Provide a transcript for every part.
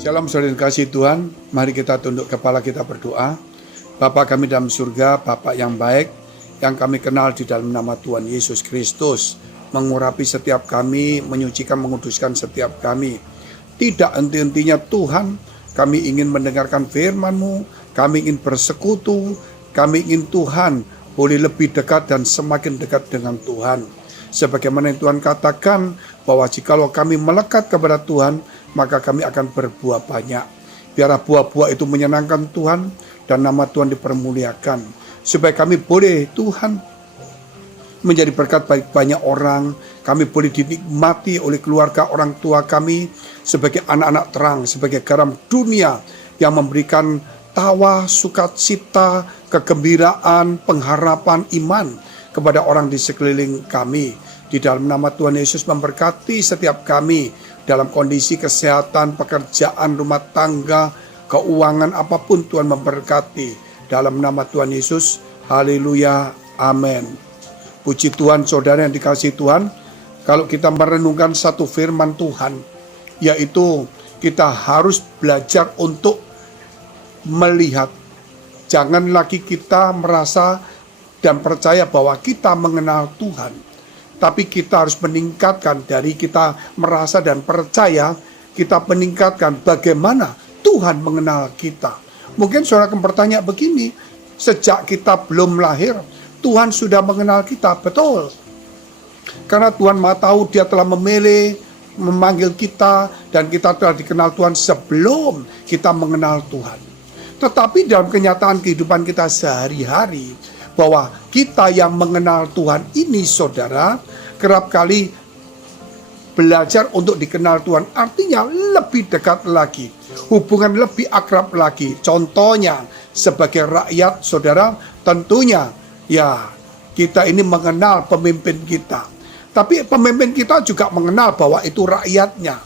Shalom saudara kasih Tuhan, mari kita tunduk kepala kita berdoa. Bapa kami dalam surga, Bapa yang baik, yang kami kenal di dalam nama Tuhan Yesus Kristus, mengurapi setiap kami, menyucikan, menguduskan setiap kami. Tidak henti-hentinya Tuhan, kami ingin mendengarkan firman-Mu, kami ingin bersekutu, kami ingin Tuhan boleh lebih dekat dan semakin dekat dengan Tuhan. Sebagaimana yang Tuhan katakan, bahwa jikalau kami melekat kepada Tuhan, maka kami akan berbuah banyak. Biarlah buah-buah itu menyenangkan Tuhan dan nama Tuhan dipermuliakan. Supaya kami boleh Tuhan menjadi berkat bagi banyak orang. Kami boleh dinikmati oleh keluarga orang tua kami sebagai anak-anak terang, sebagai garam dunia yang memberikan tawa, sukacita, kegembiraan, pengharapan, iman kepada orang di sekeliling kami. Di dalam nama Tuhan Yesus memberkati setiap kami dalam kondisi kesehatan, pekerjaan, rumah tangga, keuangan, apapun Tuhan memberkati. Dalam nama Tuhan Yesus, haleluya, amin. Puji Tuhan, saudara yang dikasihi Tuhan, kalau kita merenungkan satu firman Tuhan, yaitu kita harus belajar untuk melihat. Jangan lagi kita merasa dan percaya bahwa kita mengenal Tuhan. Tapi kita harus meningkatkan dari kita merasa dan percaya, kita meningkatkan bagaimana Tuhan mengenal kita. Mungkin saudara akan bertanya begini, sejak kita belum lahir, Tuhan sudah mengenal kita, betul. Karena Tuhan Maha Tahu, Dia telah memilih, memanggil kita, dan kita telah dikenal Tuhan sebelum kita mengenal Tuhan. Tetapi dalam kenyataan kehidupan kita sehari-hari, bahwa kita yang mengenal Tuhan ini, saudara, kerap kali belajar untuk dikenal Tuhan, artinya lebih dekat lagi, hubungan lebih akrab lagi. Contohnya sebagai rakyat, saudara, tentunya ya kita ini mengenal pemimpin kita, tapi pemimpin kita juga mengenal bahwa itu rakyatnya,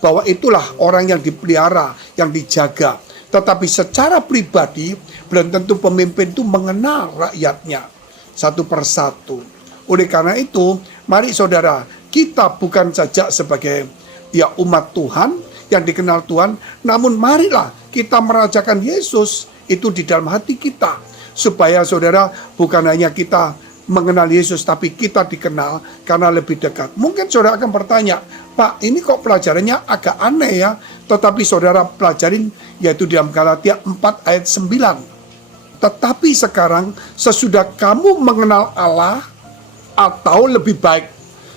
bahwa itulah orang yang dipelihara, yang dijaga. Tetapi secara pribadi belum tentu pemimpin itu mengenal rakyatnya satu persatu. Oleh karena itu, mari saudara, kita bukan saja sebagai umat Tuhan yang dikenal Tuhan, namun marilah kita merajakan Yesus itu di dalam hati kita. Supaya saudara, bukan hanya kita mengenal Yesus, tapi kita dikenal karena lebih dekat. Mungkin saudara akan bertanya, Pak, ini kok pelajarannya agak aneh ya? Tetapi saudara pelajarin, yaitu dalam Galatia 4 ayat 9. Tetapi sekarang sesudah kamu mengenal Allah, atau lebih baik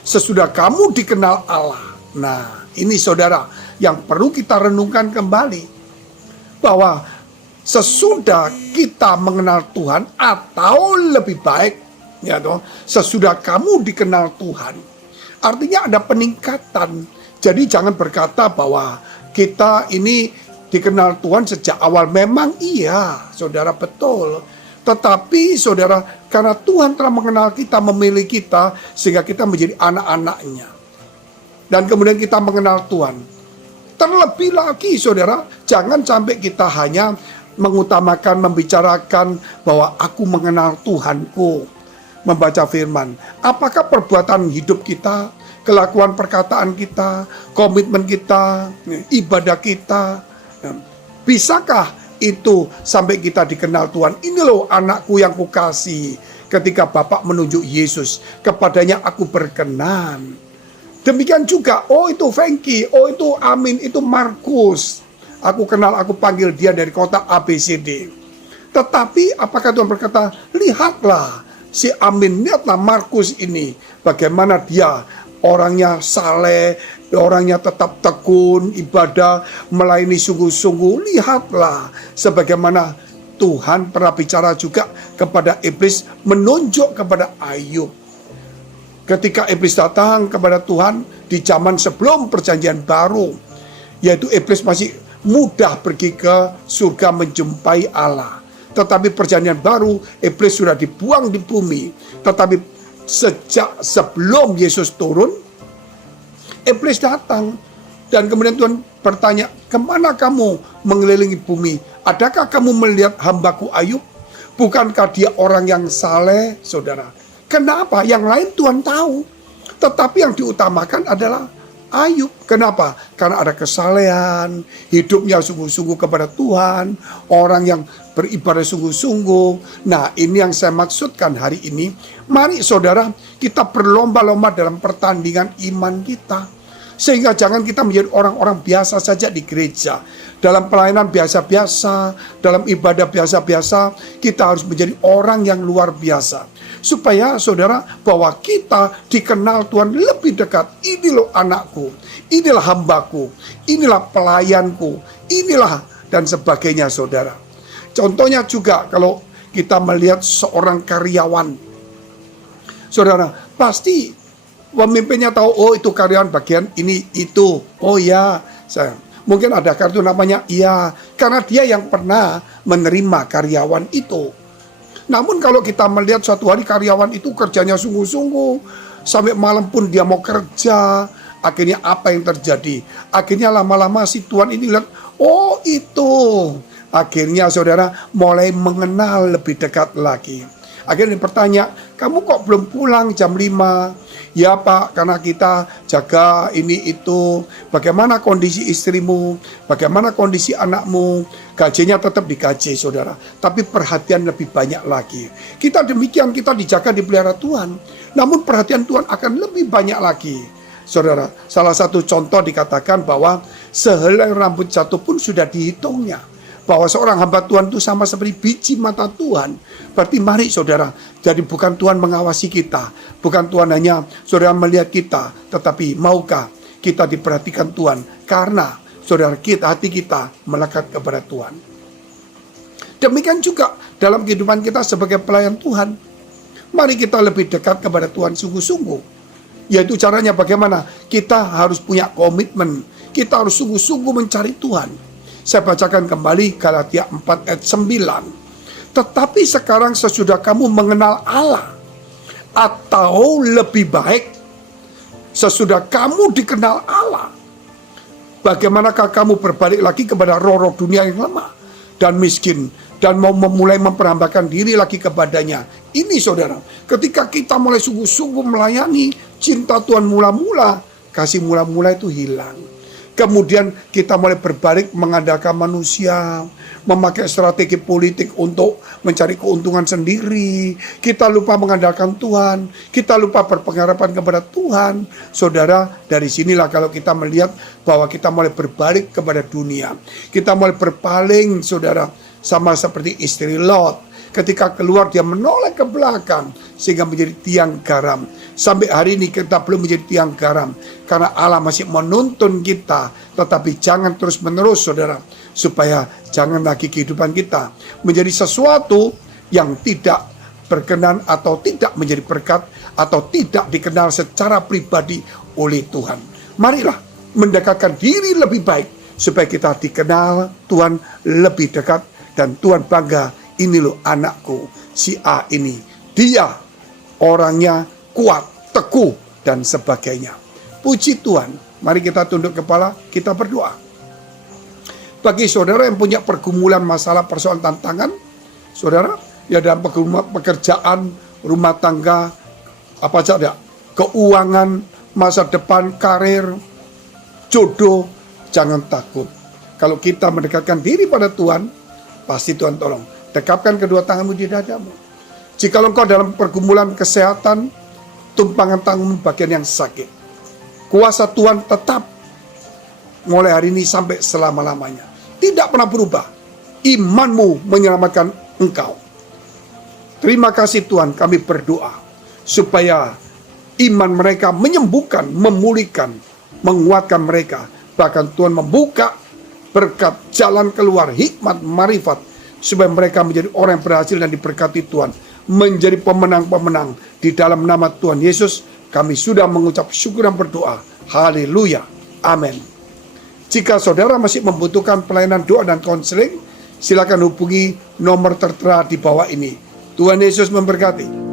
sesudah kamu dikenal Allah. Nah, ini saudara yang perlu kita renungkan kembali, bahwa sesudah kita mengenal Tuhan, atau lebih baik sesudah kamu dikenal Tuhan, artinya ada peningkatan. Jadi jangan berkata bahwa kita ini dikenal Tuhan sejak awal. Memang iya, saudara, betul. Tetapi saudara, karena Tuhan telah mengenal kita, memilih kita, sehingga kita menjadi anak-anaknya. Dan kemudian kita mengenal Tuhan. Terlebih lagi saudara, jangan sampai kita hanya mengutamakan, membicarakan bahwa aku mengenal Tuhanku. Membaca firman. Apakah perbuatan hidup kita, kelakuan perkataan kita, komitmen kita, ibadah kita, bisakah itu sampai kita dikenal Tuhan? Ini loh anakku yang kukasihi. Ketika Bapak menunjuk Yesus, kepadanya aku berkenan. Demikian juga, oh itu Fengki, oh itu Amin, itu Markus. Aku kenal, aku panggil dia dari kota ABCD. Tetapi apakah Tuhan berkata, lihatlah si Amin, lihatlah Markus ini, bagaimana dia orangnya saleh, orangnya tetap tekun, ibadah, melayani sungguh-sungguh. Lihatlah sebagaimana Tuhan pernah bicara juga kepada iblis, menunjuk kepada Ayub. Ketika iblis datang kepada Tuhan di zaman sebelum perjanjian baru, yaitu iblis masih mudah pergi ke surga menjumpai Allah. Tetapi perjanjian baru, iblis sudah dibuang di bumi. Tetapi sejak sebelum Yesus turun, iblis datang. Dan kemudian Tuhan bertanya, kemana kamu mengelilingi bumi? Adakah kamu melihat hambaku Ayub? Bukankah dia orang yang saleh, saudara? Kenapa? Yang lain Tuhan tahu. Tetapi yang diutamakan adalah Ayub. Kenapa? Karena ada kesalehan, hidupnya sungguh-sungguh kepada Tuhan, orang yang beribadah sungguh-sungguh. Nah, ini yang saya maksudkan hari ini. Mari saudara, kita berlomba-lomba dalam pertandingan iman kita. Sehingga jangan kita menjadi orang-orang biasa saja di gereja. Dalam pelayanan biasa-biasa, dalam ibadah biasa-biasa, kita harus menjadi orang yang luar biasa. Supaya saudara, bahwa kita dikenal Tuhan lebih dekat. Ini loh anakku, inilah hambaku, inilah pelayanku, inilah dan sebagainya saudara. Contohnya juga kalau kita melihat seorang karyawan, saudara, pasti pemimpinnya tahu, oh itu karyawan bagian ini itu. Oh ya, saya mungkin ada kartu namanya iya, karena dia yang pernah menerima karyawan itu. Namun kalau kita melihat suatu hari karyawan itu kerjanya sungguh-sungguh, sampai malam pun dia mau kerja, akhirnya apa yang terjadi? Akhirnya lama-lama si Tuhan ini lihat, oh itu. Akhirnya saudara mulai mengenal lebih dekat lagi. Akhirnya bertanya, kamu kok belum pulang jam 5? Ya Pak, karena kita jaga ini itu. Bagaimana kondisi istrimu? Bagaimana kondisi anakmu? Gajinya tetap digaji saudara, tapi perhatian lebih banyak lagi. Kita demikian, kita dijaga, dipelihara Tuhan. Namun perhatian Tuhan akan lebih banyak lagi. Saudara, salah satu contoh dikatakan bahwa sehelai rambut jatuh pun sudah dihitungnya. Bahwa seorang hamba Tuhan itu sama seperti biji mata Tuhan. Berarti mari saudara, jadi bukan Tuhan mengawasi kita, bukan Tuhan hanya saudara melihat kita, tetapi maukah kita diperhatikan Tuhan, karena saudara hati kita melekat kepada Tuhan. Demikian juga dalam kehidupan kita sebagai pelayan Tuhan. Mari kita lebih dekat kepada Tuhan sungguh-sungguh. Yaitu caranya bagaimana? Kita harus punya komitmen, kita harus sungguh-sungguh mencari Tuhan. Saya bacakan kembali Galatia 4 ayat 9. Tetapi sekarang sesudah kamu mengenal Allah, atau lebih baik, sesudah kamu dikenal Allah, bagaimanakah kamu berbalik lagi kepada roh-roh dunia yang lemah dan miskin, dan mau memulai memperambakan diri lagi kepadanya? Ini saudara, ketika kita mulai sungguh-sungguh melayani, cinta Tuhan mula-mula, kasih mula-mula itu hilang. Kemudian kita mulai berbalik mengandalkan manusia, memakai strategi politik untuk mencari keuntungan sendiri. Kita lupa mengandalkan Tuhan, kita lupa berpengharapan kepada Tuhan. Saudara, dari sinilah kalau kita melihat bahwa kita mulai berbalik kepada dunia. Kita mulai berpaling, saudara, sama seperti istri Lot. Ketika keluar dia menoleh ke belakang sehingga menjadi tiang garam. Sampai hari ini kita belum menjadi tiang garam, karena Allah masih menuntun kita. Tetapi jangan terus menerus saudara, supaya jangan lagi kehidupan kita menjadi sesuatu yang tidak berkenan atau tidak menjadi berkat atau tidak dikenal secara pribadi oleh Tuhan. Marilah mendekatkan diri lebih baik supaya kita dikenal Tuhan lebih dekat, dan Tuhan bangga, ini loh anakku, si A ini, dia orangnya kuat, teguh, dan sebagainya. Puji Tuhan, mari kita tunduk kepala, kita berdoa. Bagi saudara yang punya pergumulan, masalah, persoalan, tantangan, saudara, ya dalam pekerjaan, rumah tangga, apa saja, keuangan, masa depan, karir, jodoh, jangan takut. Kalau kita mendekatkan diri pada Tuhan, pasti Tuhan tolong. Dekapkan kedua tanganmu di dadamu. Jika engkau dalam pergumulan kesehatan, tumpangan tanganmu bagian yang sakit, kuasa Tuhan tetap mulai hari ini sampai selama-lamanya. Tidak pernah berubah. Imanmu menyelamatkan engkau. Terima kasih Tuhan, kami berdoa supaya iman mereka menyembuhkan, memulihkan, menguatkan mereka. Bahkan Tuhan membuka berkat, jalan keluar, hikmat, marifat, supaya mereka menjadi orang yang berhasil dan diberkati Tuhan, menjadi pemenang-pemenang. Di dalam nama Tuhan Yesus kami sudah mengucap syukur dan berdoa. Haleluya, amin. Jika saudara masih membutuhkan pelayanan doa dan konseling, silakan hubungi nomor tertera di bawah ini. Tuhan Yesus memberkati.